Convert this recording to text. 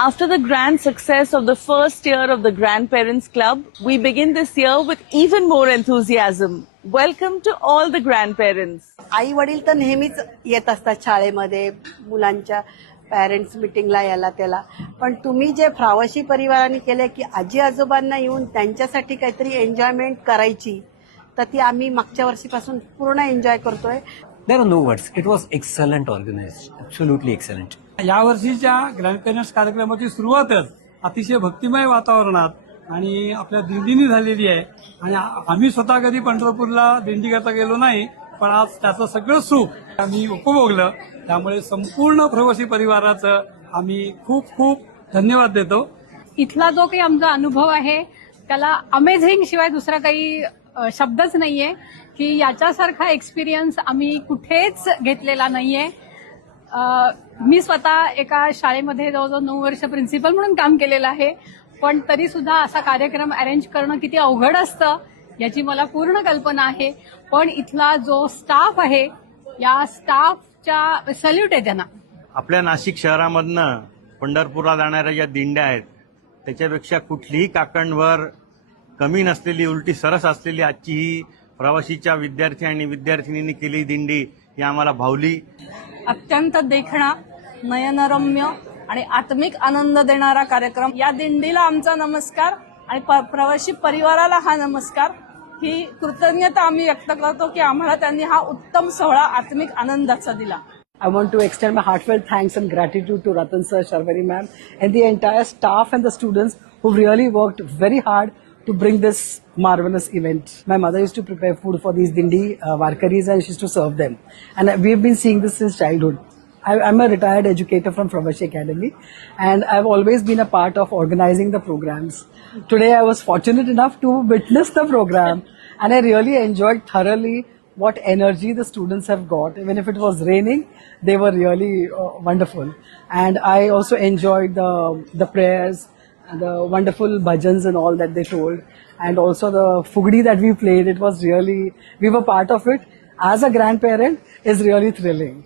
After the grand success of the first year of the Grandparents Club, we begin this year with even more enthusiasm. Welcome to all the grandparents. आई वडील तर नेहमीच येत असतात शाळेमध्ये मुलांच्या parents मिटिंगला याला त्याला, पण तुम्ही जे फ्रावशी परिवाराने केले की आजी आजोबांना येऊन त्यांच्यासाठी काहीतरी एन्जॉयमेंट करायची, तर ती आम्ही मागच्या वर्षीपासून पूर्ण एन्जॉय करतोय. There are no words. It was excellent organized. Absolutely excellent. या वर्षीच्या ग्रँडपेरेंट्स कार्यक्रमाची सुरुवातच अतिशय भक्तिमय वातावरणात आणि आपल्या दिंडीने झालेली आहे. आणि आम्ही स्वतः कधी पंढरपूरला दिंडी करता गेलो नाही, पण आज त्याचं सगळं सुख आम्ही उपभोगलं. त्यामुळे संपूर्ण प्रवासी परिवाराचं आम्ही खूप खूप धन्यवाद देतो. इथला जो काही आमचा अनुभव आहे त्याला अमेझिंग शिवाय दुसरा काही शब्दच नाहीये की याच्यासारखा एक्सपिरियन्स आम्ही कुठेच घेतलेला नाहीये. मी स्वतः एका शाळेमध्ये जवळजवळ 9 वर्ष प्रिन्सिपल म्हणून काम केलेलं आहे, पण तरी सुद्धा असा कार्यक्रम अरेंज करणं किती अवघड असतं याची मला पूर्ण कल्पना आहे. पण इथला जो स्टाफ आहे या स्टाफच्या सल्यूट आहे त्यांना. आपल्या नाशिक शहरामधनं पंढरपूरला जाणाऱ्या ज्या दिंड्या आहेत त्याच्यापेक्षा कुठलीही काकणवर कमी नसलेली, उलटी सरस असलेली आजची ही प्रवासीच्या विद्यार्थी आणि विद्यार्थिनींनी केलेली दिंडी ही आम्हाला भावली. अत्यंत देखणा, नयनरम्य आणि आत्मिक आनंद देणारा कार्यक्रम. या दिंडीला आमचा नमस्कार आणि प्रवासी परिवाराला हा नमस्कार. ही कृतज्ञता आम्ही व्यक्त करतो की आम्हाला त्यांनी हा उत्तम सोहळा आत्मिक आनंदाचा दिला. I want to extend my heartfelt thanks and gratitude to Ratan sir, Sharvari ma'am, and the entire staff and the students who really worked very hard to bring this marvelous event. My mother used to prepare food for these Dindi Varkaris and she used to serve them. And we've been seeing this since childhood. I'm a retired educator from Fravashi Academy and I've always been a part of organizing the programs. Today I was fortunate enough to witness the program and I really enjoyed thoroughly what energy the students have got. Even if it was raining, they were really wonderful. And I also enjoyed the prayers, the wonderful bhajans and all that they told, and also the fugdi that we played. It was really, we were part of it. As a grandparent, is really thrilling.